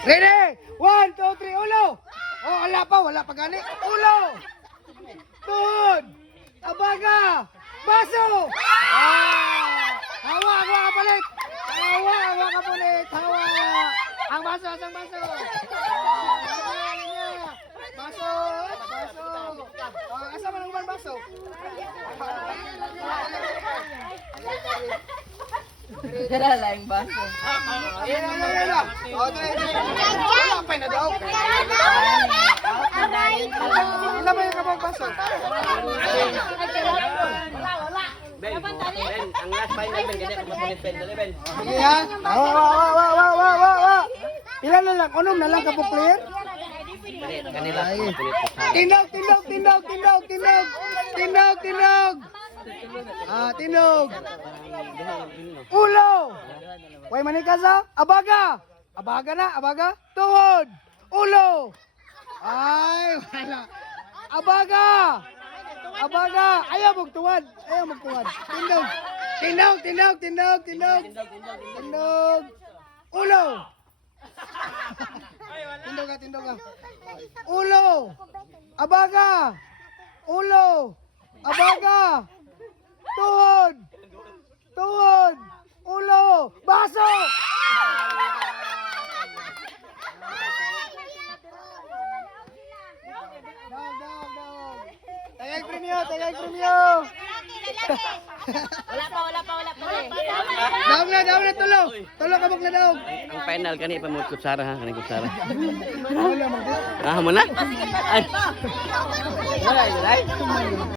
Ready? 1, 2, 3, ulo! Oh, wala pa gani. Ulo! Tuhod! Abaga! Baso! Hawa ka palit! Hawa ka palit! Hawa! Ang baso! Baso! Asa man ang baso? Dala lang baso. Yan. O, wala pa na daw. Ilan ba yung kabang baso? Ben, ang last final Ben, ganyan kung mapulit Ben, dali Ben. Sige ha? Wa. Ilan na lang? Unom na lang kapag clear? Kanila, Tinog! Tinog! Ulo! Way manikas ha? Abaga na? Tuhod! Ulo! Ay, wala. Abaga! Ayaw magtuwad! Tinog! Ulo! Tindog ka. Ulo! Abaga! Tuhod! Ulo! Baso! Dog. Tagay premyo! Daw na, tulo kabog na daw. Ang final kani pa mo kutsara ha, kani kutsara. Wala mo. Mo na? Ay. Wala.